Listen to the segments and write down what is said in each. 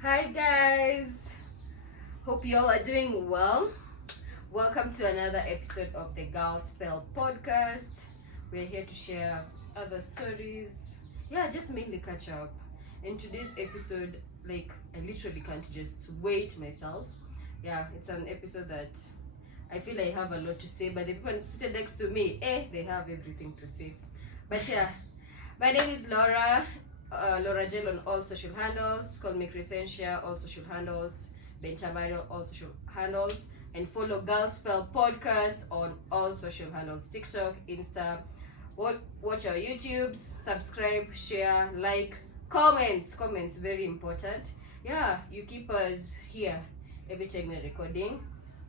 Hi guys, hope you all are doing well. Welcome to another episode of the Girl Spell podcast. We're here to share other stories. Yeah, just mainly catch up. In today's episode, I literally can't just wait myself. Yeah, it's an episode that I feel I have a lot to say, but the people sitting next to me, they have everything to say. But yeah, my name is Laura. Laura Gel on all social handles. Call me Crescentia, all social handles. Bentamino, all social handles. And follow Girl Spell Podcast on all social handles. TikTok, Insta. Watch our YouTubes. Subscribe, share, like, comments. Comments, very important. Yeah, you keep us here every time we're recording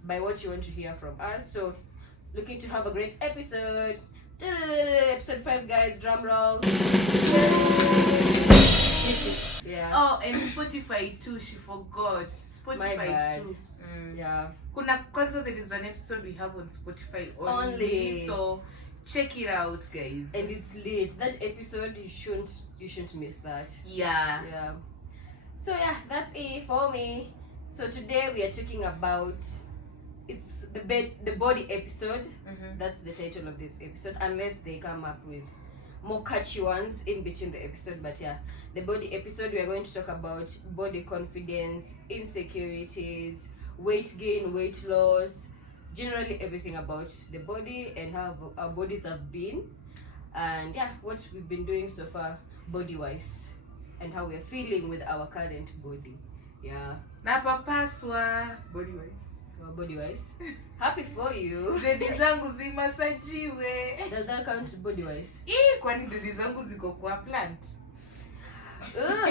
by what you want to hear from us. So, looking to have a great episode. Episode 5, guys, drum roll. Yeah. Oh, and Spotify too, she forgot. Spotify too. Yeah. Kwanza, there is an episode we have on Spotify only. So check it out, guys. And it's late. That episode you shouldn't miss that. Yeah. Yeah. So yeah, that's it for me. So today we are talking about it's the body episode. That's the title of this episode, unless they come up with more catchy ones in between the episode. But yeah, the body episode, we are going to talk about body confidence, insecurities, weight gain, weight loss, generally everything about the body and how our bodies have been, and yeah, what we've been doing so far body wise and how we're feeling with our current body. Yeah. Napapaswa body wise. Body wise. Happy for you. Dedi zangu zimasajiwe. Does that count body wise? Kwani dedi zangu ziko kwa plant?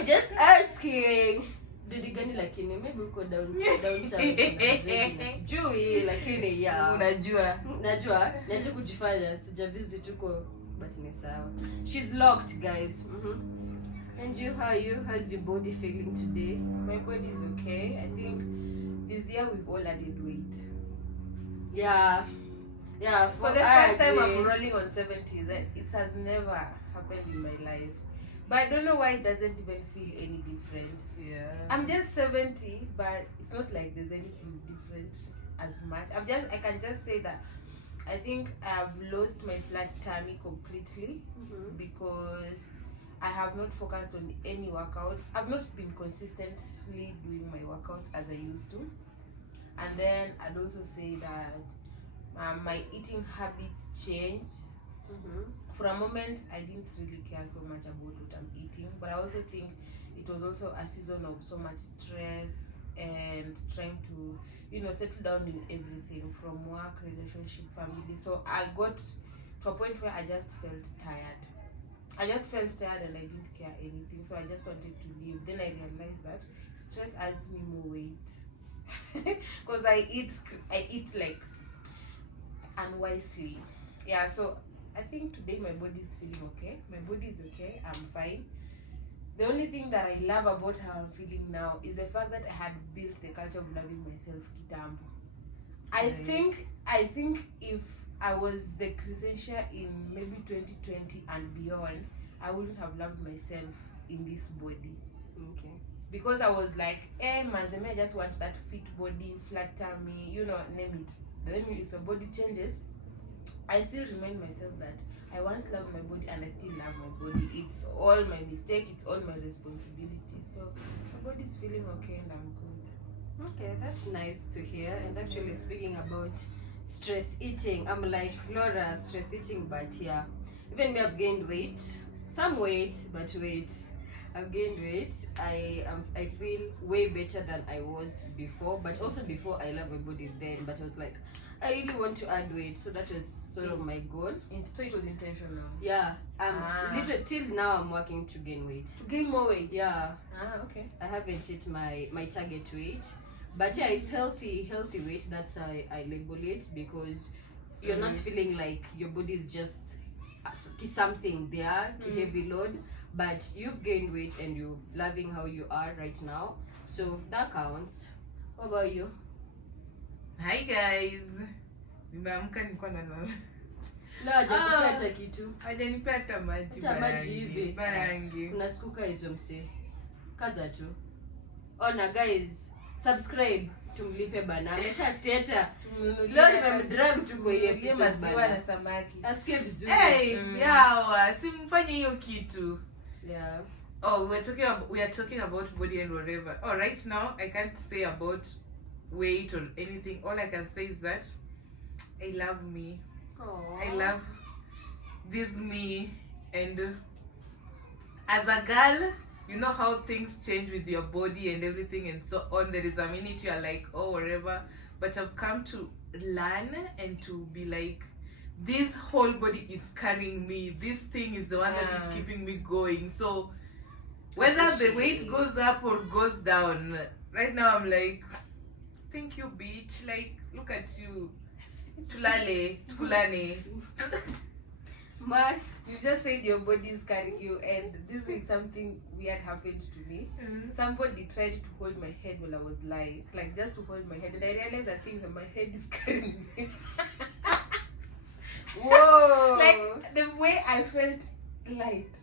Just asking. Dedi gani lakini maybe uko downtown. Sijui lakini yeah. Unajua. Najua. Niache kujifanya sijavisit tuko but ni sawa. She's locked, guys. And you, how's your body feeling today? My body is okay. I think this year we've all added weight. Yeah. For the first time I'm rolling on 70s. It has never happened in my life. But I don't know why it doesn't even feel any different. Yeah. I'm just 70, but it's not like there's anything different as much. I can just say that I think I have lost my flat tummy completely because I have not focused on any workouts. I've not been consistently doing my workouts as I used to. And then I'd also say that my eating habits changed. For a moment, I didn't really care so much about what I'm eating. But I also think it was also a season of so much stress and trying to, settle down in everything from work, relationship, family. So I got to a point where I just felt tired. And I didn't care anything, so I just wanted to leave. Then I realized that stress adds me more weight because I eat like unwisely. Yeah, so I think today my body is feeling okay. My body is okay. I'm fine. The only thing that I love about how I'm feeling now is the fact that I had built the culture of loving myself kitambo. I think if I was the Crescentia in maybe 2020 and beyond, I wouldn't have loved myself in this body. Okay. Because I was like, manzeme, I just want that fit body, flat tummy, name it. Then if your body changes, I still remind myself that I once loved my body and I still love my body. It's all my mistake, it's all my responsibility. So my body's feeling okay and I'm good. Okay, that's nice to hear. And actually speaking about stress eating, I'm like Laura, stress eating, but yeah, even me, I've gained weight, some weight, but weight. I've gained weight. I feel way better than I was before, but also before I loved my body then. But I was like, I really want to add weight, so that was sort of my goal. So it was intentional. Yeah, literally till now I'm working to gain weight. To gain more weight. Yeah. Okay. I haven't hit my target weight. But yeah, it's healthy weight. That's how I label it, because you're not feeling like your body is just something there, heavy load, but you've gained weight and you're loving how you are right now. So that counts. What about you? Hi guys. Nimeamka nilikuwa na La, hajakupata kitu. Hajanipea hata maji. Hata maji hivi. Barangi. Unasuka hizo mse. Kaza tu. Ona guys, subscribe tumlipe bana. Ameshateta. Leo nimemdrag tumbo hii episode maziwa na samaki. Asikie vizuri. Yawa, simfanye hiyo kitu. Yeah. Oh, we are talking about body and whatever. Oh, right now I can't say about weight or anything. All I can say is that I love me. Aww. I love this me, and as a girl, you know how things change with your body and everything and so on. There is a minute you are like, oh, whatever, but I've come to learn and to be like, this whole body is carrying me. This thing is the one that is keeping me going. So whether the weight goes up or goes down, right now I'm like, thank you, bitch. Like, look at you. Tulale, tulane. Man, you just said your body is carrying you, and this week something weird happened to me. Somebody tried to hold my head while I was lying, like just to hold my head, and I realized I think that my head is carrying me. Whoa! Like the way I felt light,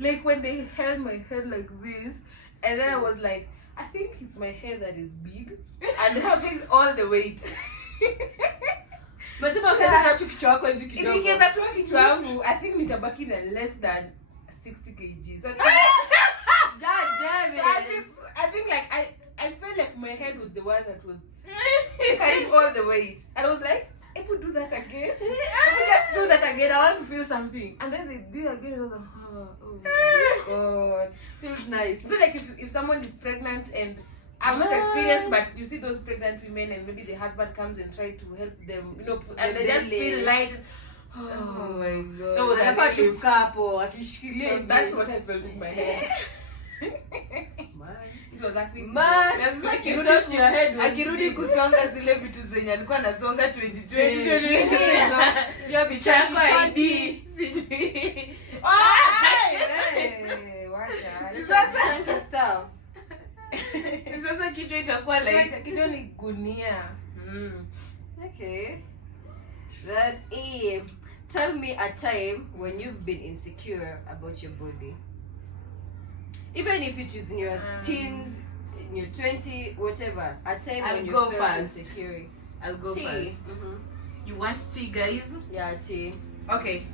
like when they held my head like this, and then I was like, I think it's my head that is big and having all the weight. Masema kaza tu kichwa yako hivi kidogo. Nikiweza tu kichwa yangu, I think nitabaki na less than 60 kg. So God damn it. So I think like I felt like my head was the one that was carrying all the weight. And I was like, I could do that again. Let me just do that again. I want to feel something. And then they did again. I was like, oh my god. Feels nice. So like if someone is pregnant, and I've not experienced, but you see those pregnant women and maybe the husband comes and try to help them, you know, and they just feel light. Oh my god. That was a to kapo akishikilia. So that's what I felt in my head. Man. It was like man. Akirudi kusonga zile vitu zenye alikuwa anasonga 2020. Hiyo Michango ID. Sijui. Wacha. Stuff. Sasa kitu itakuwa like kitu ni gunia. Okay. That is. Tell me a time when you've been insecure about your body. Even if it is in your teens, in your 20, whatever. A time when you felt insecure. I'll go tea. first. You want tea, guys? Yeah, tea. Okay.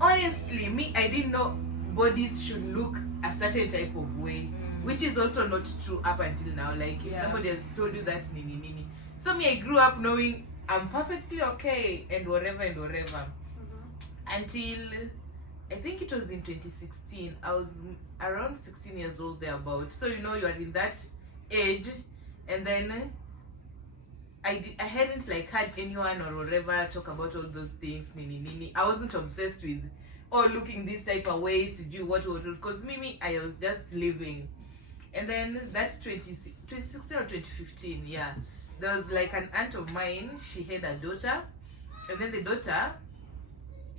Honestly, me, I didn't know bodies should look a certain type of way. Which is also not true up until now. Like if somebody has told you that nini. So me, I grew up knowing I'm perfectly okay and whatever. Until I think it was in 2016. I was around 16 years old thereabout. So you know you are in that age, and then I hadn't like had anyone or whatever talk about all those things nini. I wasn't obsessed with looking this type of ways to do what because me I was just living. And then that's 2016 or 2015, yeah. There was like an aunt of mine, she had a daughter, and then the daughter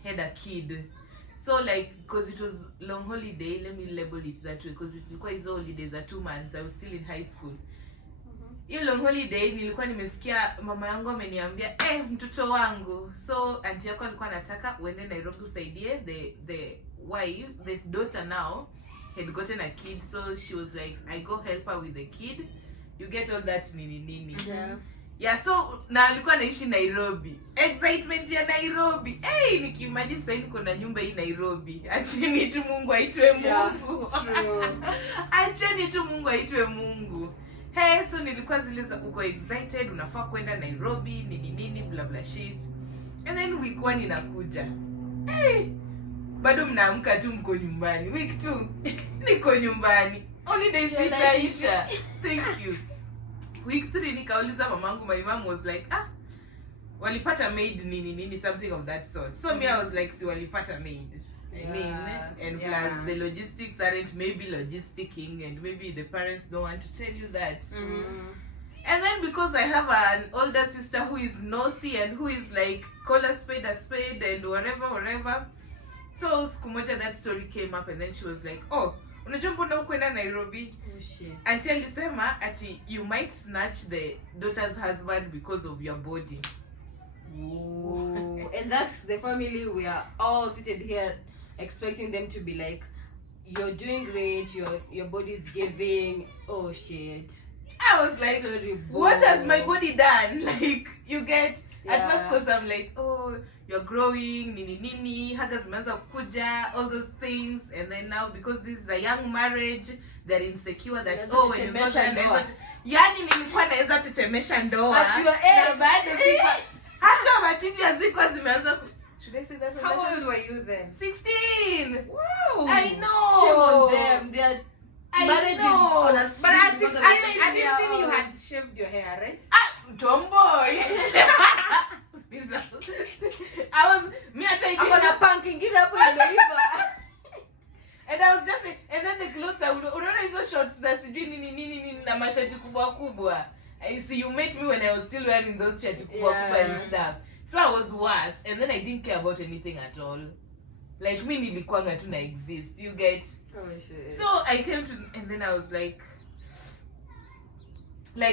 had a kid. So like, because it was long holiday, let me label it that way, because it requires holidays are 2 months, I was still in high school. Hiyo long holiday nilikuwa nimesikia mama yangu ameniambia mtoto wangu. So auntie yako alikuwa anataka uende Nairobi usaidie the wife, this daughter now had gotten a kid, so she was like, I go help her with the kid, you get all that nini. Yeah, so na alikuwa anaishi Nairobi. Excitement ya Nairobi. Nikiimagine sasa niko na nyumba hii Nairobi. Acheni tu Mungu aitwe Mungu. Acheni tu Mungu aitwe Mungu. So nilikuwa zile za uko excited, unafaa kwenda Nairobi, nini bla bla shit. And then week 1 inakuja. Bado mnaamka tu mko nyumbani. Week 2 niko nyumbani. Holiday sitaisha. Thank you. Week 3 nikauliza mamangu, my mom was like, walipata maid nini something of that sort. So me I was like, si walipata maid. I mean, and plus the logistics aren't maybe logisticking, and maybe the parents don't want to tell you that. And then because I have an older sister who is nosy and who is like, call a spade and whatever. So siku moja that story came up, and then she was like, unajua mbona ukwenda Nairobi? Shit. Auntie alisema ati you might snatch the daughter's husband because of your body. And that's the family we are all seated here expecting them to be like, you're doing great, your body's giving, oh shit. I was like, Sorry, what bro. has my body done? Like, you get, at Yeah. first because I'm like, oh, you're growing, nini, haga zimeanza kuja, all those things. And then now, because this is a young marriage, they're insecure that, Unaweza oh, when you tetemesha go ndoa. yani nilikuwa naweza tetemesha ndoa. At your age. Na bado sikuwa, hata matiti hazikuwa zimeanza should I say that? How old were you then? 16. Wow. I know. Shame on them. Their I marriage is know. on a But street at because 16, of at the 16 you year had shaved your hair, right? Tomboy. I was me I take Ako na punk ingine hapo imeiva. and I was just and then the clothes I would unaona hizo shorts za sijui nini na mashati kubwa. I see you met me when I was still wearing those shirts kubwa and stuff. So I was worse and then I didn't care about anything at all. Like me nilikuanga tu na exist. You get? Oh shit. So I came to and then I was like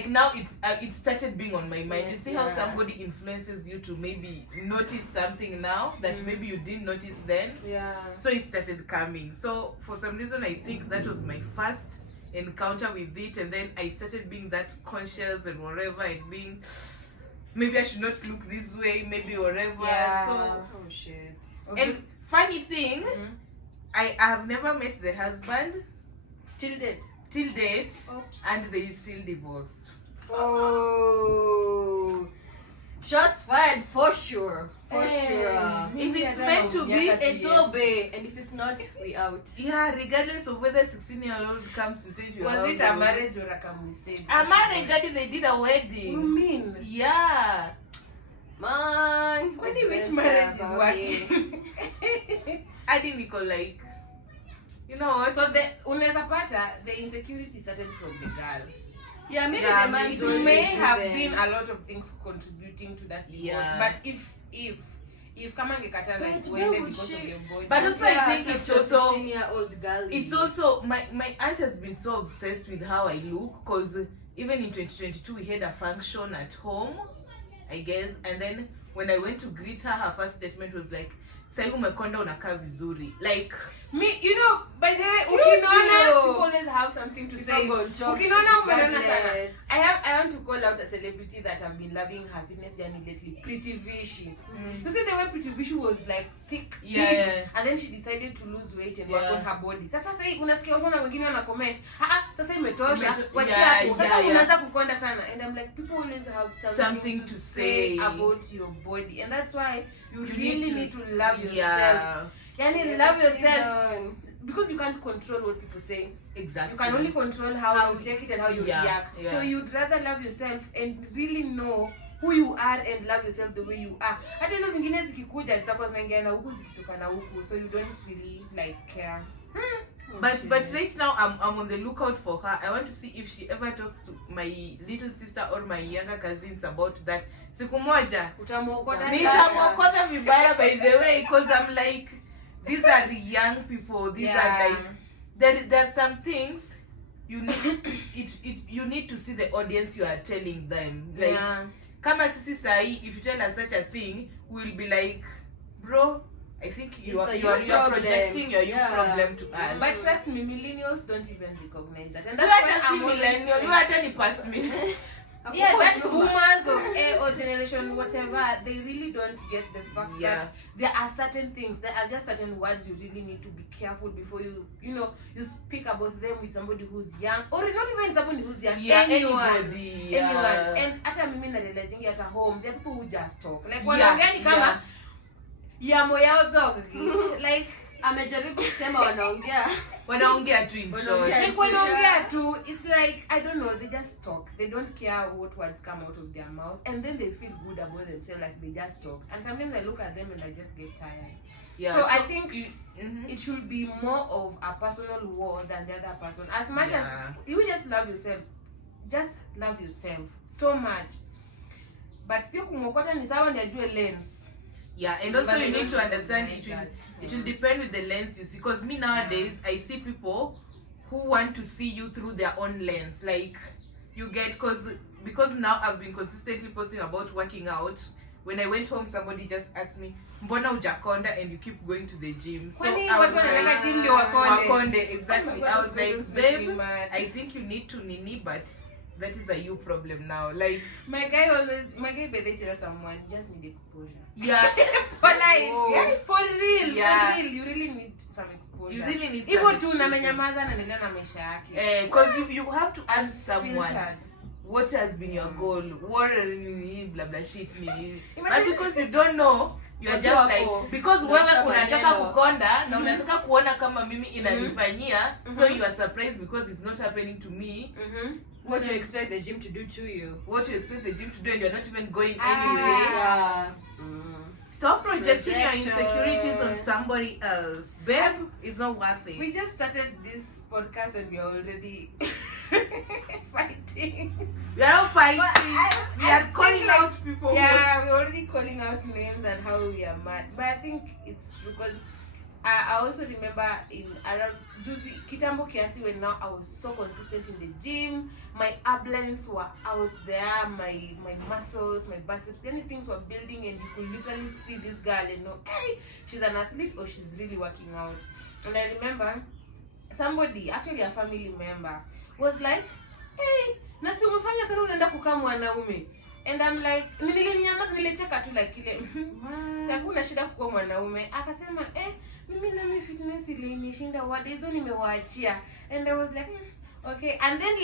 now it started being on my mind. You see how somebody influences you to maybe notice something now that maybe you didn't notice then. Yeah. So it started coming. So for some reason I think that was my first encounter with it, and then I started being that conscious and whatever, and being maybe I should not look this way, maybe whatever. Yeah. So Oh shit. and funny thing, I have never met the husband Till date. till date, Oops. and they still divorced. Oh. Shots fired for sure. For Hey. sure. If it's meant to be, It's all bay, and if it's not, we out. Yeah, regardless of whether 16-year-old comes to take you Was out it a or- marriage or a mistake? A marriage, daddy, they did a You wedding. mean? Yeah. Man. Kwani which Expensive, marriage is okay. working? I didn't call like, you know what? So the unaweza pata the insecurity started from the girl. Yeah, maybe Yeah, the man's It own may is have even- been a lot of things contributing to that divorce. Yeah. But if kama angekata like But uende why would because of she- your body. But also I think such it's a also 16-year-old girl. it's also my aunt has been so obsessed with how I look, because even in 2022 we had a function at home, I guess, and then when I went to greet her first statement was like, "Sai umekonda unakaa vizuri." Like Me, you know, by the way, You ukinona, feel- people always have something to say. People talk Ukinona umenona sana. regardless. I want to call out a celebrity that I've been loving her fitness journey lately, Pretty Vichy. You see the way Pretty Vichy was like thick, Yeah, big, yeah. and then she decided to lose weight and work Yeah. on her body. Sasa unasikia watu na wengine wana comment, sasa imetosha, wachia Yeah, hapo. Sasa yeah. unaanza kukonda sana. And I'm like, people always have something Something to to say say. about your body. And that's why you You really need to- need to love yourself. yeah, Yani love yourself. Season. Because you can't control what people say. exactly. You can only control how you take it and how you Yeah, react. yeah. So you'd rather love yourself and really know who you are and love yourself the way you are. Hata hizo zingine zikikuja zitakuwa zinaingia na huku zikitoka na huku, so you don't really like care. But right now I'm on the lookout for her. I want to see if she ever talks to my little sister or my younger cousins about that. Siku moja Utamuokota nitamwokota vibaya, by the way, because I'm like, these are the young people. These are like there are some things you need you need to see the audience you are telling them. Like kama sisi sahi, if you tell us such a thing, we'll be like, bro, I think you are projecting your you problem to us. But trust me, millennials don't even recognize that. And you that's are why just I'm always millennial. saying- You are turning past me. Yeah, that boomers or generation whatever, they really don't get the fact Yeah. that there are certain things, there are just certain words you really need to be careful before you speak about them with somebody who's young, or not even somebody who's young, Anybody, anyone. And hata mimi na realizing at home, there are people who just talk like Yeah, wanaongea ni kama yamo yao dog like amejaribu kusema wanaongea wanaongea tu in short. like wanaongea tu, it's like I don't know, they just talk, they don't care what words come out of their mouth, and then they feel good about themselves, like they just talk, and sometimes I look at them and I just get tired. Yeah, So I think mm-hmm. it should be more of a personal war than the other person. As much as Yeah. you just love yourself so much, but pia kumwokota ni sawa, ndio ajue lens. Yeah, and also But you I need don't to understand recognize it will depend with the lens you see, because me nowadays I see people who want to see you through their own lens, like you get, because now I've been consistently posting about working out, when I went home, somebody just asked me, mbona hujakonda and you keep going to the gym? So Kwani I was watu wanaenda gym ndio wakonde? wakonde, exactly. Oh my God, I was this like, makes me babe, mad. I think you need to nini, but that is a you problem now. Like, My guy better tell someone, you just need exposure. yeah. For life, Oh. yeah? For real, Yeah. for real, you really need some exposure. You really need Hivyo some tu exposure. namenyamaza na nenda na maisha yake. Because you have to ask someone, Filtered. what has been your goal? What blah blah shit nini. But Imagine- because you don't know, you are just like, because wewe unataka kukonda na unataka kuona kama mimi inanifanyia, so you are surprised because it's not happening to me. What you expect the gym to do to you? What you expect the gym to do and you're not even going Ah. anyway. Yeah. Stop projecting your Projection. insecurities on somebody else. Babe, it's not worth it. We just started this podcast and we are already fighting. We are not fighting. We I are calling think, like, out people who Yeah, we're already calling out names and how we are mad. But I think it's true because I also remember in around Juzi Kitambo Kiasi when now I was so consistent in the gym. My ablines were, I was there, my muscles, my biceps, many things were building and you could literally see this girl and know, hey, she's an athlete or she's really working out. And I remember somebody, actually a family member, was like, hey, nasi umefanya sana unaenda kukaa mwanaume. And I'm like, nilinyamaza nilicheka tu like ile hakuna shida kuwa mwanaume. Akasema mimi nami fitness ilinishinda wadi hizo nimewaachia. And I was like okay. And then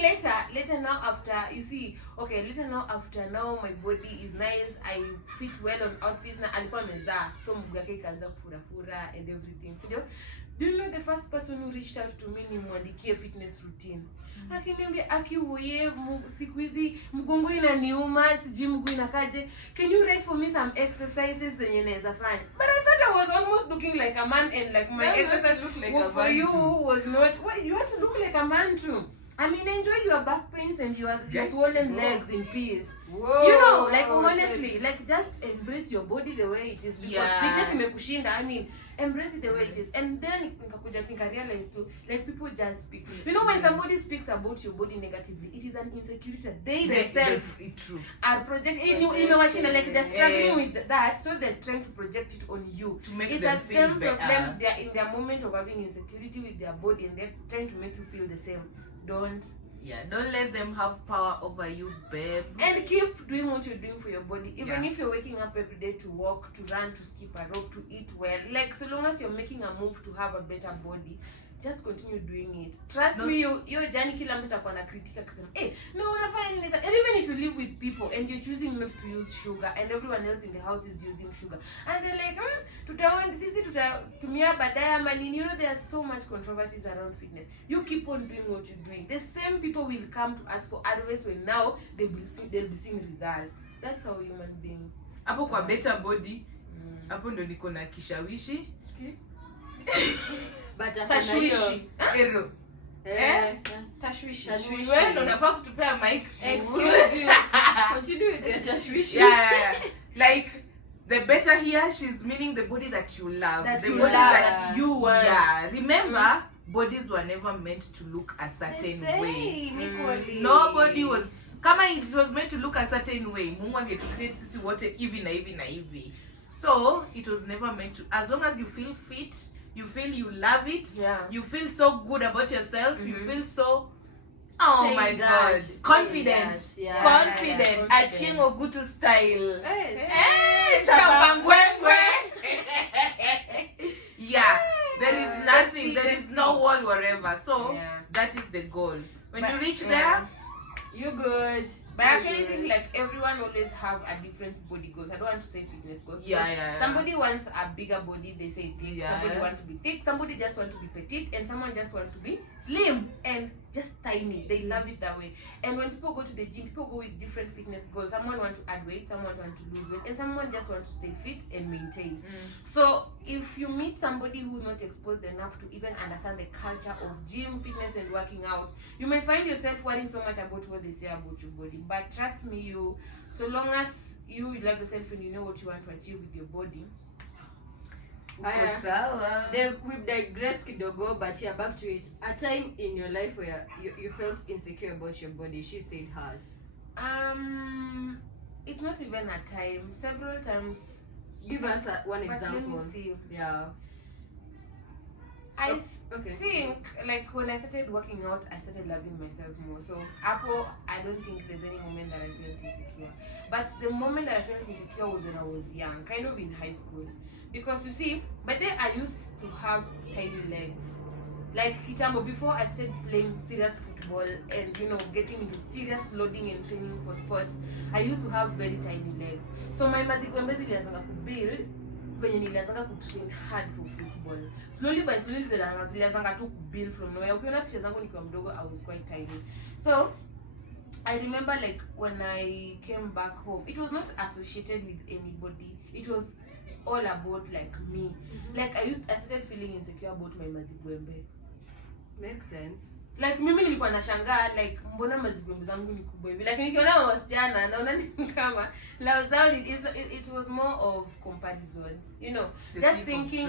later now after you see, okay, later now after now my body is nice, I fit well on outfits na alikuwa amezaa. So mguu yake ikaanza kufura and everything. So do you know the first person who reached out to me ni mwandikie fitness routine. Akiniambia akiuye siku hizi mgongo inaniuma, sijui mguu inakaje. Can you write for me some exercises zenye naweza fanya? But I thought I was almost looking like a man and like my exercise look like for a man you too. was not. Well, you want to look like a man too. I mean, enjoy your back pains and your swollen legs in peace. Whoa. You know, like honestly, like just embrace your body the way it is because fitness imekushinda. I mean, embrace it the way it is. And then nikakuja realize too, like people just speak. You know, when somebody speaks about your body negatively, it is an insecurity that they themselves are projecting. Like they're struggling with that, so they're trying to project it on you. To make it's them a feel them better. problem. They're in their moment of having insecurity with their body, and they're trying to make you feel the same. Don't let them have power over you, babe. And keep doing what you're doing for your body. Even Yeah. if you're waking up every day to walk, to run, to skip a rope, to eat well. Like, so long as you're making a move to have a better body, just continue doing it. Trust me, your journey kila mtu atakuwa na critique akisema, no, unafanya nini? And even if you live with people and you're choosing not to use sugar and everyone else in the house is using sugar. And they're like, sisi tutatumia baadaye ama nini. You know, there are so much controversies around fitness. You keep on doing what you're doing. The same people will come to us for advice when now they'll be seeing results. That's how human beings. Hapo kwa better body, hapo ndo niko na kishawishi. But Tashwishi. Ero. Tashwishi. Wewe ndo unafaa kutupea mic. Excuse you. Continue with your tashwishi. Yeah. Like the better here, she's meaning the body that you love. That the you body love. that You want. Yeah. Remember, bodies were never meant to look a certain way. Nobody was. Kama it was meant to look a certain way, Mungu angetucreate sisi wote hivi na hivi na hivi. So it was never meant to. As long as you feel fit, you feel you love it, you feel so good about yourself, you feel so my God, confident, confident. Achingo Gutu style. Yeah, there is nothing, there is no wall wherever. So that is the goal. When you reach there, you're good. But I actually think like everyone always have a different body goals. I don't want to say fitness goals. Somebody wants a bigger body, they say thick. Somebody wants to be thick. Somebody just want to be petite, and someone just want to be slim and just tiny. They love it that way. And when people go to the gym, people go with different fitness goals. Someone want to add weight, someone want to lose weight, and someone just want to stay fit and maintain. So if you meet somebody who's not exposed enough to even understand the culture of gym, fitness, and working out, you may find yourself worrying so much about what they say about your body. But trust me, so long as you love yourself and you know what you want to achieve with your body. We've digressed kidogo, but yeah, back to it. A time in your life where you felt insecure about your body. She said hers. it's not even a time. Several times. Give us one example. Let me see. Yeah. I think like when I started working out, I started loving myself more. So Apple, I don't think there's any moment that I felt insecure. But the moment that I felt insecure was when I was young, kind of in high school. Because you see, but then I used to have tiny legs. Like kitambo, before I started playing serious football and getting into serious loading and training for sports, I used to have very tiny legs. So my mazikwembe zilianzanga kubuild when nilianzanga kutrain hard for football. Slowly by slowly zilianzanga tu kubuild from nowhere. Ukiona picha zangu nikiwa mdogo, I was quite tiny. So I remember like when I came back home, it was not associated with anybody. It was all about like me. Like I started feeling insecure about my mazikwembe. Makes sense. Like mimi nilikuwa nashangaa like mbona mazikwembe zangu ni kubwa hivi. Like nikiona wasichana naona ni kama it was more of comparison. Just thinking,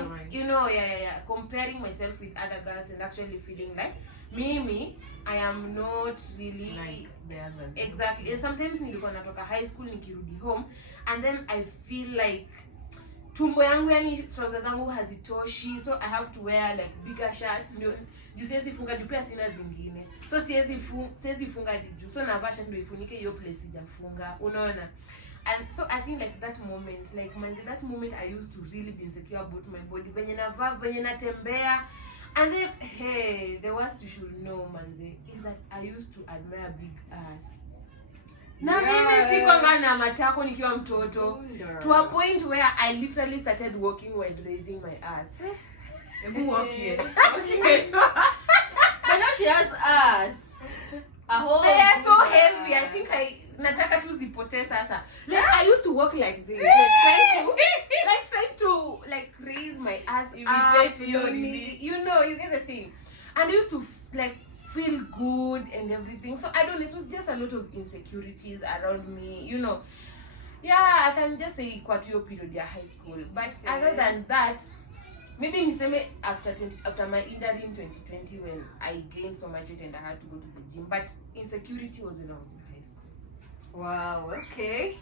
comparing myself with other girls and actually feeling like mimi I am not really like the others. Exactly. And sometimes nilikuwa natoka high school nikirudi home and then I feel like tumbo yangu yani trousers zangu hazitoshi, so I have to wear like bigger shirts. Juu siwezi funga juu pia sina zingine, so siwezi funga juu, so navaa shirt ndio ifunike hiyo place sijafunga, unaona. And so I think like that moment, like manzi, that moment I used to really be insecure about my body, venye navaa, venye natembea. And then hey, the worst you should know manzi is that I used to admire big ass. Na mimi sikuwa na matako nikiwa mtoto, to a point where I literally started walking while raising my ass. Walk here. But now she has ass. They are so heavy. I think nataka tu zipote sasa. Like I used to walk like this, trying to raise my ass up. You get the thing. And I used to like feel good and everything. So I don't know, it was just a lot of insecurities around me, Yeah, I can just say kwa hiyo period ya high school. But other than that, maybe niseme after my injury in 2020 when I gained so much weight and I had to go to the gym. But insecurity was when I was in high school. Wow, okay.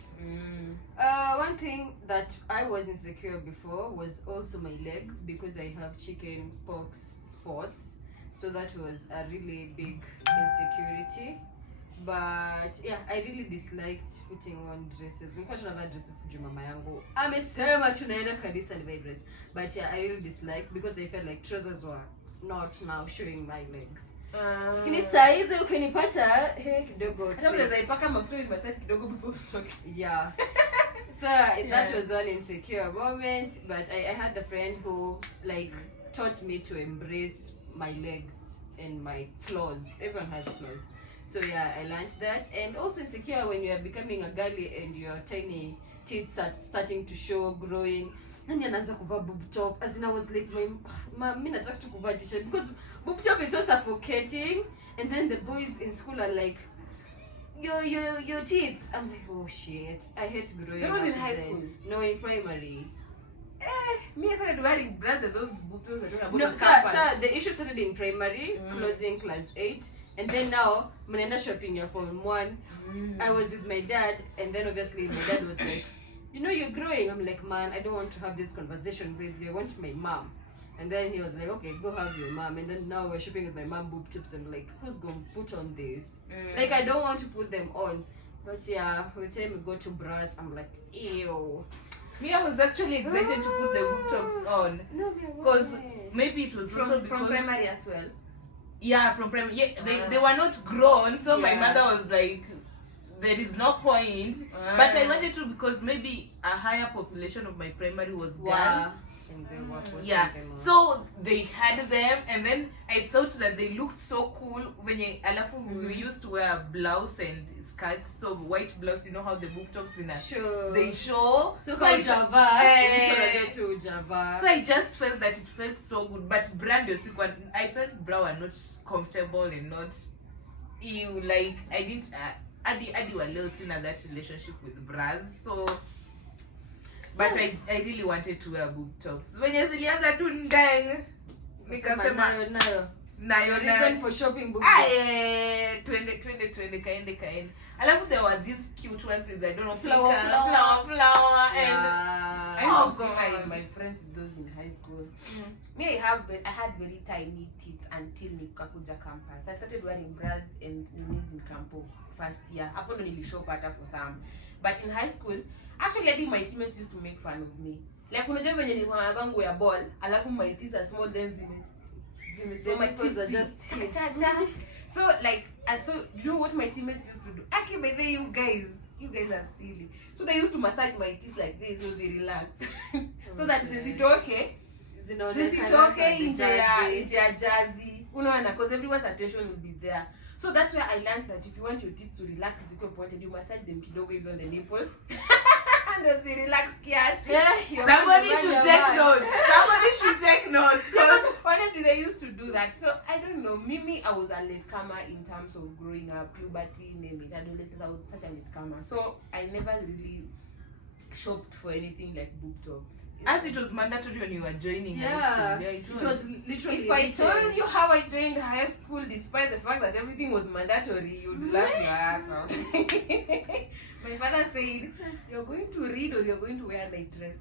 One thing that I was insecure before was also my legs, because I have chicken pox spots. So that was a really big insecurity. But yeah, I really disliked putting on dresses. Nilikuwa tunavaa dresses juu mama yangu amesema tunaenda kanisa nivae dress. But yeah, I really disliked because I felt like trousers were not now showing my legs. Lakini size ukinipata kidogo. Hata unaweza ipaka mafuta ili maset kidogo before utoke. Yeah. So that was one insecure moment, but I had a friend who like taught me to embrace my legs and my flaws. Everyone has flaws. So yeah, I learned that. And also insecure when you are becoming a girly and your tiny tits are starting to show, growing. Nani anaanza kuvaa boob top? As in I was like, mimi nataka tu kuvaa t-shirt because boob top is so suffocating. And then the boys in school are like, your tits. I'm like, oh shit, I hate growing. That was in high school? No, in primary. Me, I started wearing bras and those boots that talking about. No, so the issue started in primary, closing class 8, and then now mnaenda shopping your form 1. I was with my dad, and then obviously my dad was like, you're growing. I'm like, man, I don't want to have this conversation with you. I want my mom. And then he was like, okay, go have your mom. And then now we're shopping with my mom boob tips. I'm like, who's gonna put on this? Like, I don't want to put them on. But yeah, we say we go to bras. I'm like, ew. Me, I was actually excited to put the boob tops on. No, because maybe it was also because from primary as well. Yeah, from primary. Yeah, they were not grown, so my mother was like, there is no point. But I wanted to because maybe a higher population of my primary was girls. And they were putting them on. So they had them, and then I thought that they looked so cool when we used to wear blouse and skirts, so white blouse, you know how the boob tops they show. So I just felt that it felt so good, but I felt bra were not comfortable and not ew, like I didn't Adi were little in that relationship with bras, so. But I really wanted to wear boob tops. When you zilianza tu ndang, nikasema Nayo reason for shopping book. Twende kaende. Alafu there were these cute ones with, I don't know, Flower, and I used to see my friends with those in high school. Me, I had very tiny teeth until nikakuja campus. I started wearing bras and knees in campo first year. Hapo ndo nilishopata for some. But in high school, actually I think my teammates used to make fun of me. Like unajua venye nilikuwa na bangu ya ball, alafu my teeth are small, then so my teeth are just so like, and so you know what my teammates used to do? Actually, by the way, you guys are silly. So they used to massage my teeth like this so they relax. So that zisitoke nje ya jazi. Unaona, because everyone's attention will be there. So that's where I learned that if you want your teeth to relax, ziko pointed, you massage them kidogo even on the nipples. And they relax kiasi. Somebody should take notes. Because honestly, they used to do that. So I don't know. Mimi, I was a latecomer in terms of growing up, puberty, name it, adolescence. I was such a latecomer. So I never really shopped for anything like boob top. As it was mandatory when you were joining high school. Yeah, it was literally. If I told you how I joined high school, despite the fact that everything was mandatory, you'd laugh your ass off. My father said, "You're going to read or you're going to wear a night dress."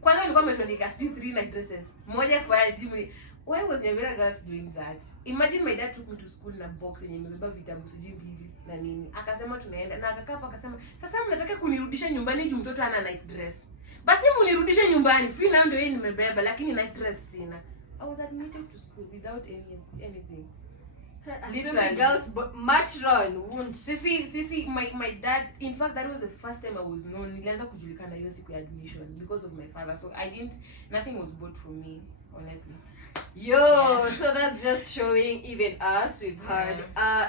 Kwanza nilikuwa nimetandika 3 night dresses. Moja kwa jimu. Why was Nyavera girls doing that? Imagine my dad took me to school na box yenye imebeba vitabu sijui mbili na nini. Akasema tunaenda na akakaa hapa akasema, "Sasa mnataka kunirudisha nyumbani juu mtoto ana night dress." Basi munirudishe nyumbani. Feel ndio yeye nimebeba lakini night dress sina. I was admitted to school without anything. Literally girls matron won't. Sisi my dad, in fact that was the first time I was known. Nilianza kujulikana hiyo siku ya admission because of my father. So nothing was bought for me, honestly. So that's just showing even us we've had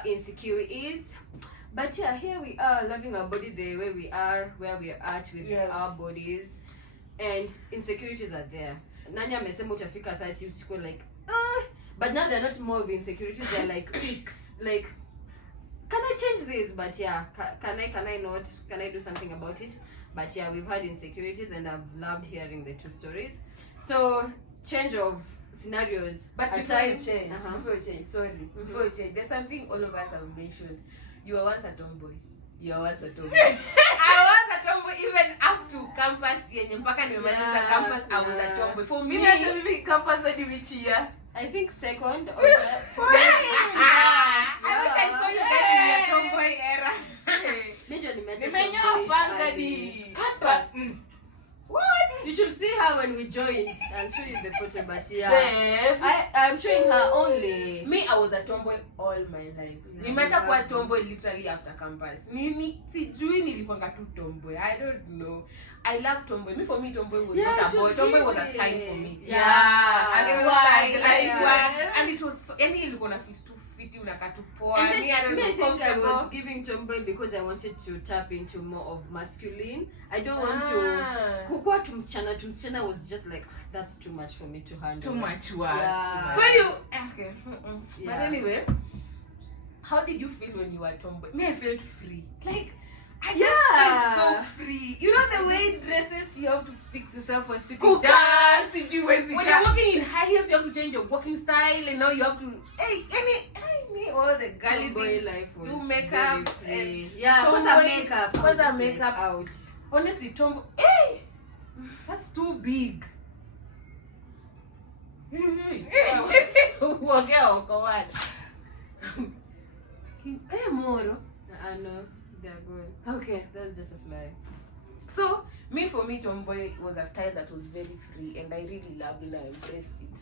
insecurities. But yeah, here we are loving our body the way we are, where we are at with our bodies, and insecurities are there. Nani amesema utafika 30 usiko like but now they're not more of insecurities, they're like peaks. Like, can I change this? But yeah, can I not? Can I do something about it? But yeah, we've had insecurities and I've loved hearing the two stories. So change of scenarios. But before you change, there's something all of us have mentioned. You were once a tomboy. I was a tomboy even up to campus. Mpaka nimemaliza campus, I was a tomboy. For me, campus hadi which year? I think second or I wish I saw you guys in your tomboy era. Nimenyoa panga di campus. What? You should see her when we joined. I'll show you the photo, but yeah. I'm showing her only. Me, I was a tomboy all my life. Nimeacha kuwa tomboy literally after campus. Sijui nilikuwa tu tomboy. I don't know. I love tomboy. For me, tomboy was not a boy. Tomboy was a style for me. And it was any ilikuwa na fit too fiti unakaa tu poa. I think I was giving tomboy because I wanted to tap into more of masculine. I don't want to kukua tumsichana was just like that's too much for me to handle. Too much work. So you okay. But anyway, how did you feel when you were tomboy? Me, I felt free. Like I just felt so free. You know the way dresses, you have to fix yourself for sitting down. When you're walking in high heels, you have to change your walking style. And now you have to all the girly things. Life was do makeup and put the makeup out. Honestly, tomboy, that's too big. Moro. I know. They're good. Okay. That's just a fly. So, for me, tomboy was a style that was very free and I really loved it and I embraced it.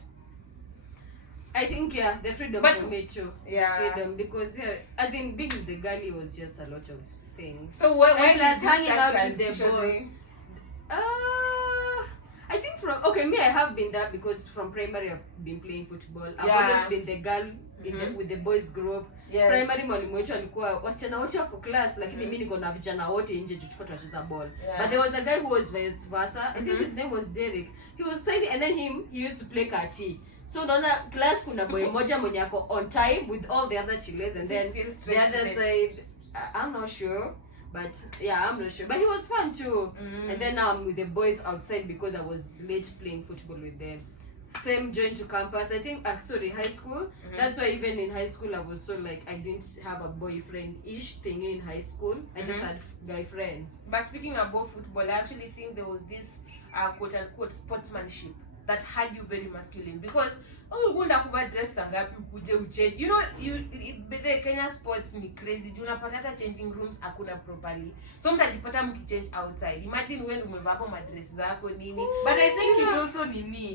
I think, the freedom for me too. Yeah. Freedom, because, as in, being with the girlie was just a lot of things. So, when did you hanging start out with the boy? I think me, I have been that because from primary I've been playing football. I've always been the girl with the boys group. Yes. Primary mwalimu wetu alikuwa wasichana wote wako class lakini mimi niko na vijana wote nje tulikuwa tunacheza ball. But there was a guy who was vice versa. I think his name was Derek. He was tiny and then he used to play kati. So naona class kuna boy moja mwenye ako on time with all the other chillers and then the other side I'm not sure. But yeah, I'm not sure. But he was fun too. And then now I'm with the boys outside because I was late playing football with them. same joined to campus. I think actually high school. That's why even in high school I was so like I didn't have a boyfriend-ish thing in high school. I just had guy friends. But speaking about football, I actually think there was this quote unquote sportsmanship that had you very masculine, because ungunda kuva dress sangapi ukuje uchange, you know, the Kenya sports ni crazy. Unapata hata changing rooms hakuna properly, so mtajipata mkichange outside. Imagine when umevaa hapo madress zako nini. But I think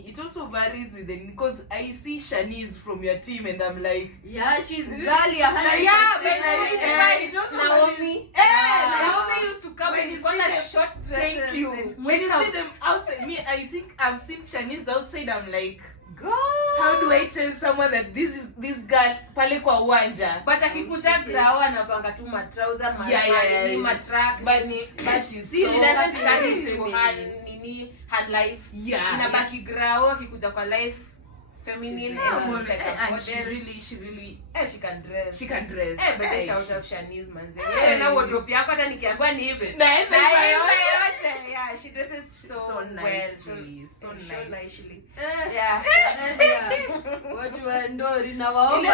it also varies with them, because I see Shanice from your team and I'm like, yeah, she's girly. Yeah, but it also Naomi. Naomi used to come in short dresses. Thank you. When you see them outside, me, I think I've seen Shanice outside. I'm like, girl, how do I tell someone that this girl pale kwa uwanja? But akikuta grao anavanga tu trouser track, but she doesn't carry it to her life. Inabaki grao akikuja kwa life feminine, and she really she can dress. But they shout out Shanice manze. Na wardrobe yako hata nikiambiwa ni hivi. Yeah, she dresses so nicely. So nicely. Yeah. Watu wa ndori na waomba.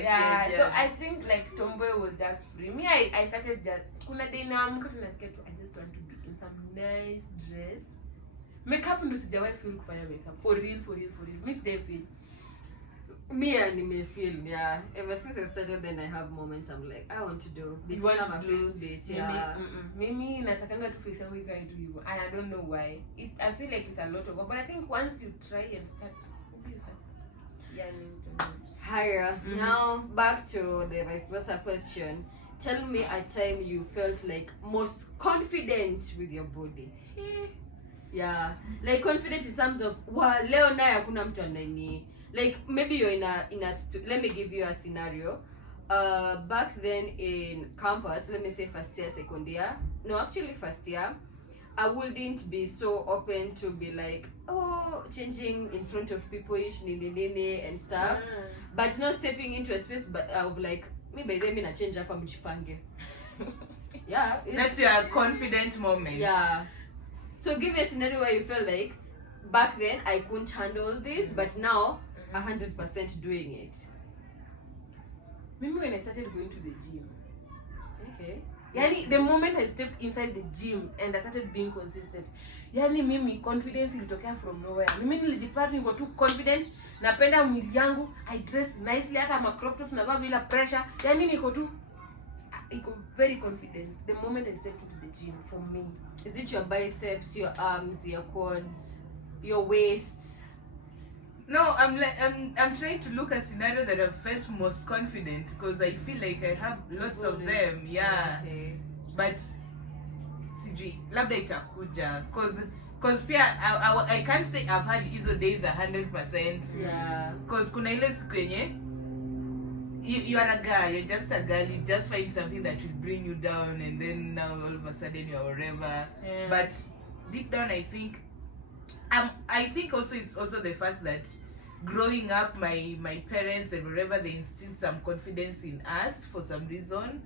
Yeah, so I think like tomboy was just free. Me, I started just kuna day naamka tunasikia tu I just want to be in some nice dress. Makeup ndo sijawahi feel kufanya makeup. For real. Me stay feel. Me and me feel, yeah. Ever since I started, then I have moments I'm like, I want to do. You want to do face bit, yeah. Mimi natakanga tu face yangu ikae tu hivyo, and I don't know why. I feel like it's a lot of work, but I think once you try and start, you start. Yeah, Higher. Now back to the vice versa question. Tell me a time you felt like most confident with your body. Yeah, like confident in terms of leo naye hakuna mtu anani. Like maybe you're in a let me give you a scenario. Back then in campus, let me say first year, second year. No, actually first year, I wouldn't be so open to be like, changing in front of people ish nini and stuff. But not stepping into a space of like, maybe then I change up mjipange. Yeah. That's your confident moment. Yeah. So give me a scenario where you felt like back then I couldn't handle this, but now 100% doing it. Maybe when I started going to the gym. Okay. Yani the moment I stepped inside the gym and I started being consistent, yani mimi confidence ilitokea from nowhere. Mimi nilijipata niko too confident, napenda mwili yangu, I dress nicely, hata ma crop tops navaa bila pressure. Yani niko very confident the moment I stepped into the gym. For me, is it your biceps, your arms, your quads, your waist? No, I'm trying to look at a scenario that I've felt most confident, because I feel like I have lots of them. Yeah. Okay. But sijui labda itakuja, cause pia I can't say I've had hizo days 100%. Yeah. Cause kuna ile siku yenye you are a guy, you're just a girl, you just find something that will bring you down, and then now all of a sudden you're wherever. Yeah. But deep down I think also it's also the fact that growing up my parents and wherever, they instilled some confidence in us for some reason.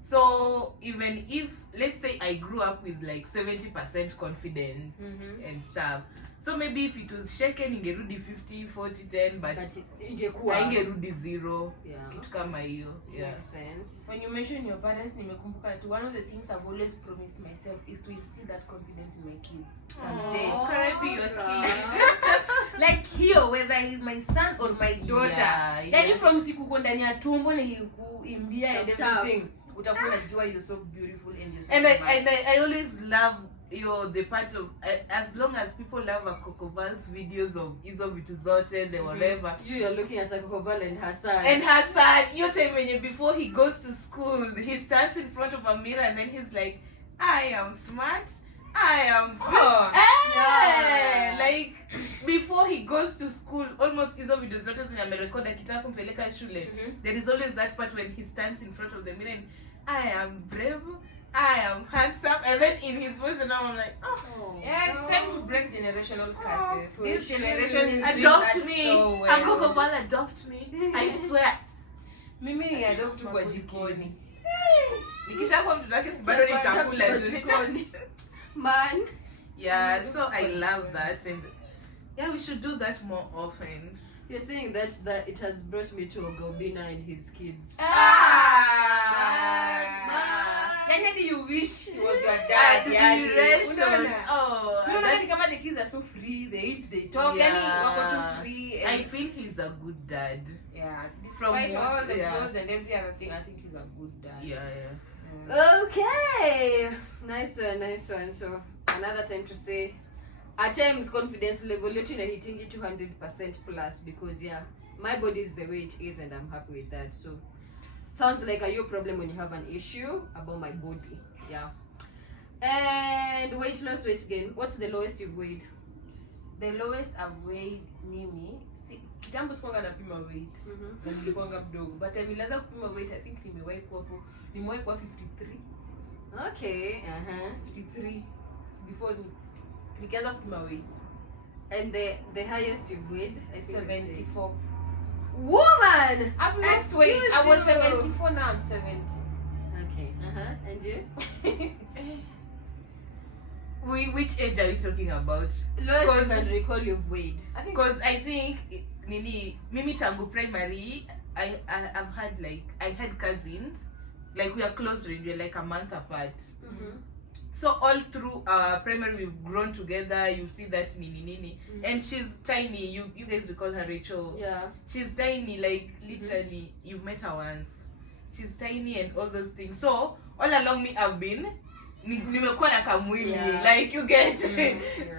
So even if, let's say, I grew up with like 70% confidence and stuff, so maybe if it was shaken ingerudi 50 40 10, but ingerudi 0. Yeah. Kitu kama hiyo. Yeah. Makes sense. When you mention your parents, nimekumbuka tu one of the things I've always promised myself is to instill that confidence in my kids someday. Can I be your kid? Like here, whether he's my son or my daughter. Yeah. Yani from siku uko ndani ya tumbo nikuimbia and everything, utakuwa unajua you're so beautiful and you're so and I always love the part of as long as people love a Cocoval's videos of hizo vitu zote, the whatever. You're looking at Cocoval and her son. And her son, before he goes to school, he stands in front of a mirror and then he's like, I am smart, I am like before he goes to school, almost hizo videos zote zenye amerekoda kitaka kumpeleka shule. There is always that part when he stands in front of the mirror and I am brave, I am handsome, and then in his voice and I'm like, yeah, it's time to break generational curses. This generation is adopt doing that me. so well. Uncle Cocoval, adopt me. I swear. Mimi ni adopt kwa jikoni. Nikishakuwa mtoto wake si bado ni chakula tu. Man. Yeah, so I love that, and Yeah, we should do that more often. You're saying that it has brought me to Ogobina and his kids. Yani you wish he was your dad. The kids are so free, they eat, they talk, wako free. I feel he's a good dad. Yeah, despite all the flaws and every other thing, I think he's a good dad. Okay, nice one. So another time to say, at times confidence level you're hitting it 200% plus, because my body is the way it is and I'm happy with that. So sounds like your problem when you have an issue about my body. And weight loss, weight gain. What's the lowest you've weighed? The lowest I've weighed mimi. Kitambo sikuanga napima weight. Na nilikuanga mdogo. But nilianza kupima weight, I think nimewahi kuwa 53. Okay, 53 before nikaanza kupima weight. And the highest you've weighed? I think 74. Woman! I've lost weight. I was 74, now I'm 70. Okay, and you? Which age are you talking about? Lowest you can recall you've weighed. Because I think mimi tangu primary, I've had I had cousins, like we are close, we are like a month apart. So all through primary we've grown together. You see that nini, and she's tiny. You guys recall her Rachel? Yeah. She's tiny, like literally. You've met her once. She's tiny and all those things. So all along me, I've been nimekuwa na kamwili, like you get.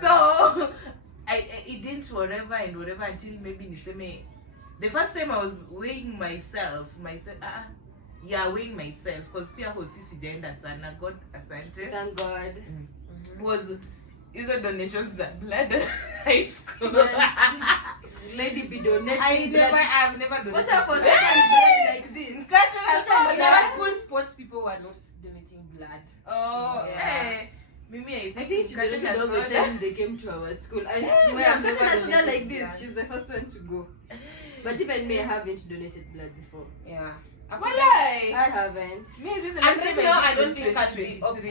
So it didn't whatever until maybe niseme the first time I was weighing myself. Weighing myself, because pia hosi sijaenda sana, God asante. Thank God. Was hizo donations za blood high school. Lady be donating. I've never donated. What up for second blood like this? In our school sports, people were not donating blood. Mimi I think she donated all the time they came to our school. I swear, I'm getting a soda like this. She's the first one to go. But even me, I haven't donated blood before. I haven't. I don't think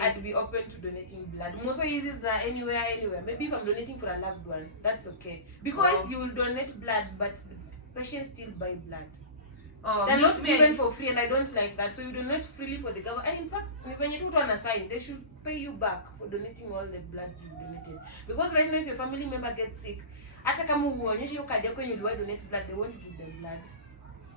I'd be open to donating blood. Most uses anywhere. Maybe if I'm donating for a loved one, that's okay. Because you will donate blood, but the patients still buy blood. They're not given for free, and I don't like that. So you donate freely for the government. And in fact, when you put on a sign, they should pay you back for donating all the blood you donated. Because right now, if your family member gets sick, hata kama uonyeshe hiyo kadi yako yenye uliwahi donate blood, they won't give them blood.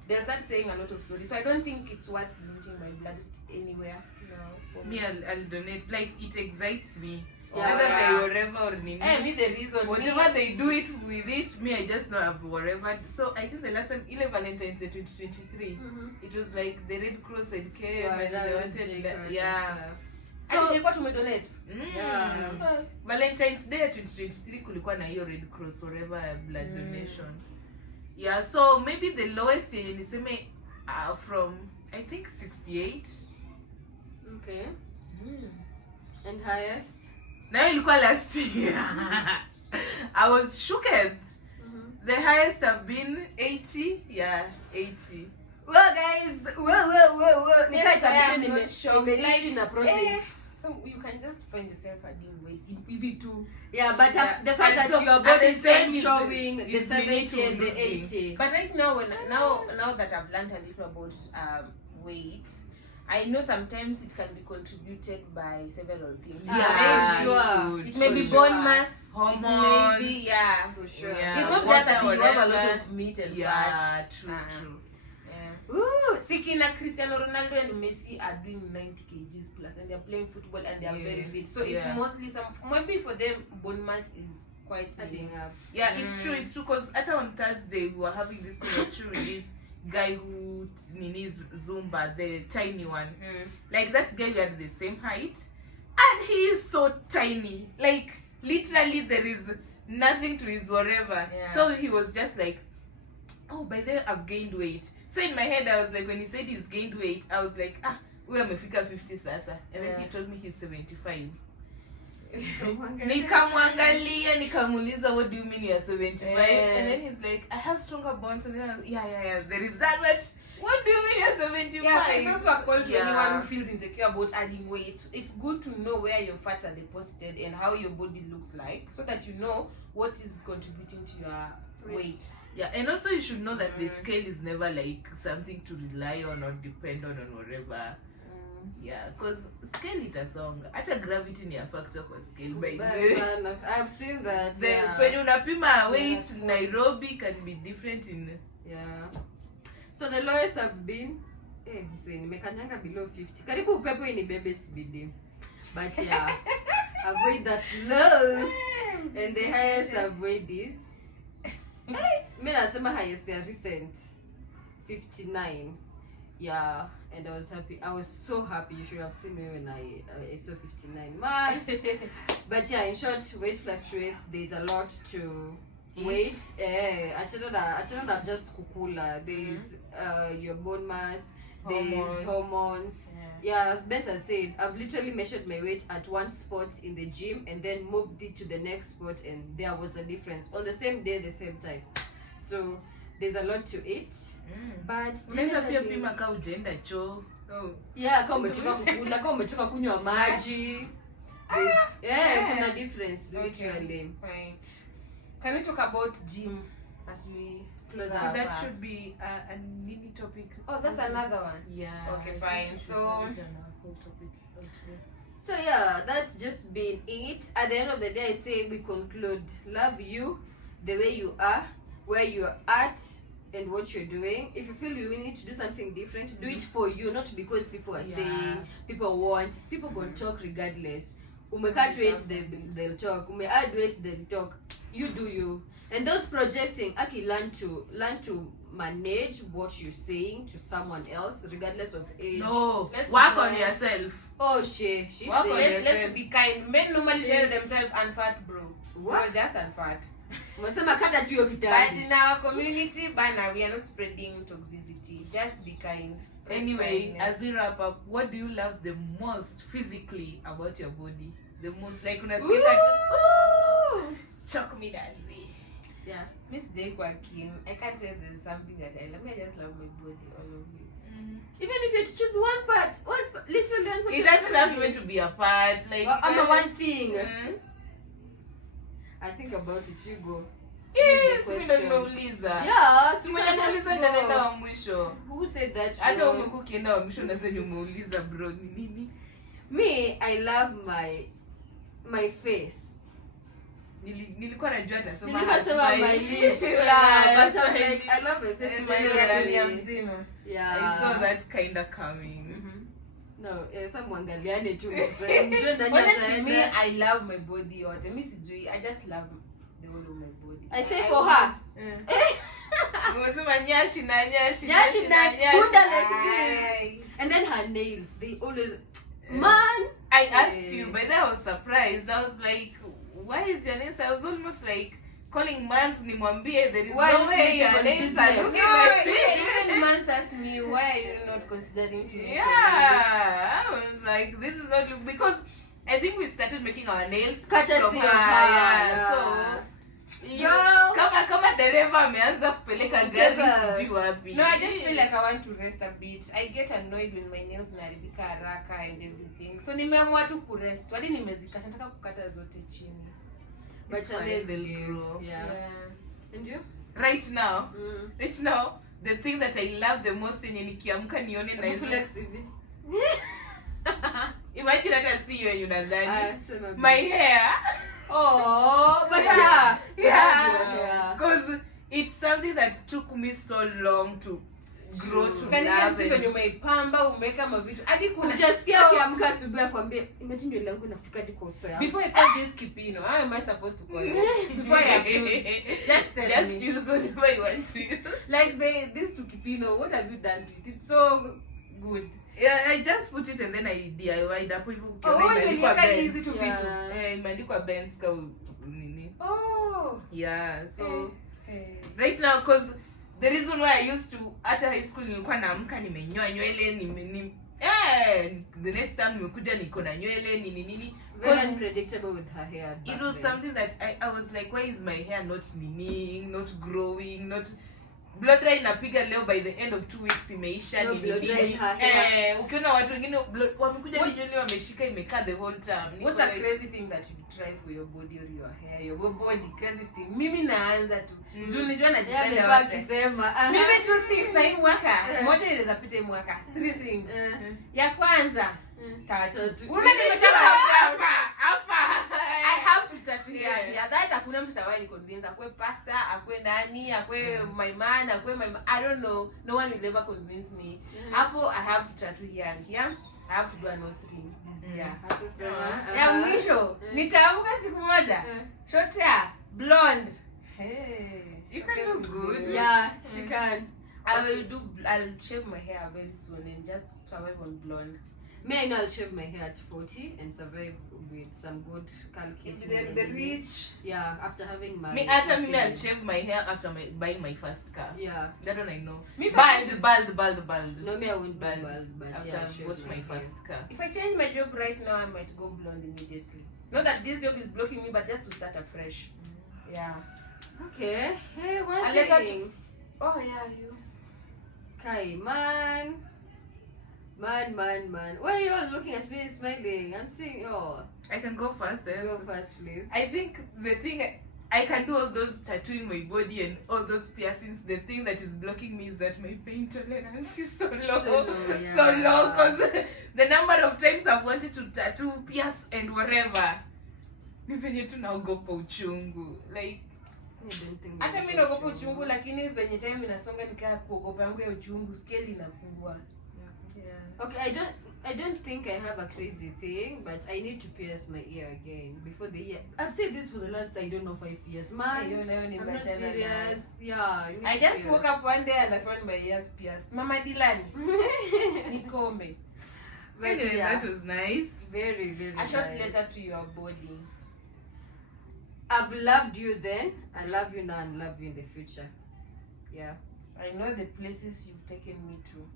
They'll start saying a lot of stories. So I don't think it's worth donating my blood anywhere now. For me, I'll donate. Like, it excites me. Yeah. Whether they whatever or nini. Me the reason. Whatever they do it with it, me I just know I've whatever. So I think the last time, 11 Valentine's Day 2023, it was like the Red Cross had came and they wanted So they got to donate. Valentine's Day 2023 kulikuwa na hiyo Red Cross whatever blood donation. Yeah, so maybe the lowest yenye niseme from I think 68. Okay. And highest? Now ilikuwa last year. I was shooked. The highest have been 80. 80. Well guys, Yes, I am not shocked. So you can just find yourself adding weight in PV2. Yeah, but the fact that your body is showing the 70 and the 80. But right now, now that I've learned a little about weight, I know sometimes it can be contributed by several things. It may be bone mass, hormones, it may be for sure. It's not just that you have a lot of meat and fat. True. Sikina Cristiano Ronaldo and Messi are doing 90 kgs plus, and they're playing football and they are very fit. So it's mostly maybe for them bone mass is quite adding up. Yeah, it's true. Because actually on Thursday we were having this release guy who Nini's Zumba, the tiny one. Like that guy, we are the same height, and he is so tiny. Like literally there is nothing to his whatever. So he was just like, oh, by the way, I've gained weight. So in my head, I was like, when he said he's gained weight, I was like, we are mefika 50 sasa. And then he told me he's 75. Nikamwangalia, nikamuliza, what do you mean you're 75? And then he's like, I have stronger bones. And then I was, yeah, there is that much. What do you mean you're 75? Yeah, so it's also a call to anyone who feels insecure about adding weight. It's good to know where your fats are deposited and how your body looks like, so that you know what is contributing to your weight. Yeah, and also you should know that the scale is never like something to rely on or depend on whatever. Yeah, because scale itasonga. Hata gravity ni a factor kwa scale by the way. I've seen that. When unapima weight Nairobi can be different in So the lowest I've been nimekanyanga below 50. Karibu upepo inibebe CBD. But yeah, I've weighed that low. And the highest I've weighed is mimi nasema highest ya recent 59. Yeah, and I was happy. I was so happy. You should have seen me when I saw 59. Man. But yeah, in short, weight fluctuates. There's a lot to weight. Achana just kukula. There's your bone mass. There's hormones. Yeah, as Benza said, I've literally measured my weight at one spot in the gym and then moved it to the next spot, and there was a difference on the same day, the same time. So there's a lot to it. But unaweza pia pima kama ujaenda choo. Yeah, kama umetoka kukula, kama umetoka kunywa maji. Kuna difference literally. Fine. Can we talk about gym as we close up? That should be a mini topic. Oh, that's another one. Yeah. Okay, fine. So yeah, that's just been it. At the end of the day, I say we conclude. Love you the way you are, where you're at, and what you're doing. If you feel you need to do something different, do it for you, not because people are saying, people want. People gonna talk regardless. Umecut weight, they'll talk. Ume add weight, they'll talk. You do you. And those projecting, actually learn to manage what you're saying to someone else, regardless of age. No, work on yourself. Oh shit, let's be kind. Men normally tell themselves unfat, bro. What? We're just unfat. But in our community, Bana, we are not spreading toxicity. Just be kind. Anyway, as we wrap up, what do you love the most physically about your body? The most, like when I say that, choke me Nancy. Yeah, Miss J Joaquin, I can't say there's something that I love. I just love my body, all of it. Even if you had to choose one part, literally one part. It doesn't have even to be a part. Like I'm one thing. I think about it, you go. Yes, mimi ndo nimeuliza. Yeah, si mwenye muuliza nenda wa mwisho. Who said that? Hata umekuwa kienda wa mwisho na sasa umeuliza bro ni nini? Me, I love my face. Nilikuwa najua atasema my lips. Yeah, but I'm like, I love my face. Yeah. I saw that kind of coming. No, samwangaliane tu. Honestly, me, I love my body. I just love the whole of my body. I say for her. Umesema nyashi na Buddha like this. And then her nails, they always man. I asked you, but I was surprised. I was like, why is your nails? I was almost like calling Mans nimwambie there is no way your nails are looking like this. Even Mans asked me, why are you not considering to make I was like, this is not because I think we started making our nails courtesy of her. So kama dereva ameanza kupeleka gari sijui wapi. No, I just feel like I want to rest a bit. I get annoyed when my nails naribika haraka and everything. So nimeamua tu kurest. Hadi nimezikata, nataka kukata zote chini. But they will grow. Yeah. And you? Right now, the thing that I love the most in nikiamka nione na hivi. Imagine hata see you unadhani. My hair. Oh, but yeah. Because it's something that took me so long to grow to love. When you make pamba, umeka mavitu. Hadi kuna unajisikia kiamka asubuhi akwambia, imagine nywele yangu inafika hadi kwa uso yangu. Before I call this kipino, how am I supposed to call it? Before I abuse, just tell me. Just use whatever you want to use. Like this to kipino, what have you done to it? It's so good. Yeah, I just put it and then I DIY'd up. Easy to fit. Imeandikwa Benz ka nini. Oh. Yeah, so right now, because the reason why I used to at high school nilikuwa naamka nimenyoa nywele the next time nimekuja niko na nywele nini. Very unpredictable with her hair. It was something that I was like, why is my hair not growing, not blow dry inapiga leo, by the end of 2 weeks imeisha. No, Ni blow dry nini her hair. ukiona watu wengine wamekuja nywele wameshika imekaa the whole time. What's a crazy thing that you try for your body or your hair? Your body, crazy thing. Mimi naanza tu. Juu nijua najipenda Yeah, wote. akisema. Mimi 2 things na hii mwaka. Moja inaweza pita hii mwaka. 3 things. Ya kwanza, tattoo. Unaona nimeshaka hapa. I have to tattoo here. Yeah, that hakuna mtu tawahi convince. Akwe pastor, akwe nani, akwe my man, akwe my I don't know. No one will ever convince me. Hapo I have to tattoo here and here. I have to do a nose ring this year. Ya mwisho, nitaamka siku moja. Short hair, blonde. Hey, You can look good. Yeah, she can. I'll shave my hair very soon and just survive on blonde. Me, I know I'll shave my hair at 40 and survive with some good calculating. The rich. Yeah, after having my. Me, I'll shave my hair after buying my first car. Yeah. That one I know. Me Bald. No, me, I won't be Bald. bald, but After yeah, I shave bought my hair. first car. If I change my job right now, I might go blonde immediately. Not that this job is blocking me, but just to start afresh. Yeah. Okay. Hey, one And later thing. Oh yeah, you. Kai, man. Why are you all looking at me smiling? I'm seeing I can go first. Go first, please. I think the thing I can do all those tattooing my body and all those piercings. The thing that is blocking me is that my pain tolerance is so low. So low, because the number of times I've wanted to tattoo, pierce and whatever. Venye tu naogopa uchungu. Like hata mimi naogopa uchungu, lakini venye time inasonga nikaa kuogopa yangu ya uchungu, scale inapungua. Yeah. Okay, I don't think I have a crazy thing, but I need to pierce my ear again before the year. I've said this for the last, I don't know, 5 years. Man, I'm not serious. Yeah. I just woke up one day and I found my ears pierced. Mama Dylan. Nikome. But anyway, yeah, that was nice. Very, very nice. A short nice. letter to your body. I've loved you then, I love you now, and love you in the future. Yeah. I know the places you've taken me to.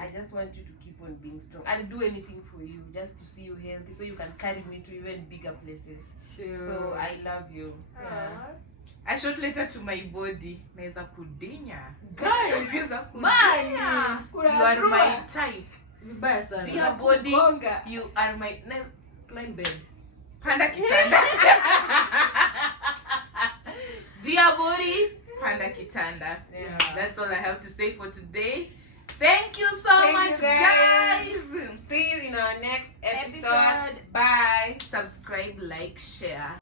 I just want you to keep on being strong. I'll do anything for you just to see you healthy so you can carry me to even bigger places. Sure. So I love you. Yeah. A short letter to my body. Neza kudinya. Guys, man, you are my type. Dear body, you are my climb bed. Panda kitanda. Dear body, panda kitanda. Yeah. That's all I have to say for today. Thank you so much, guys. See you in our next episode. Bye. Subscribe, like, share.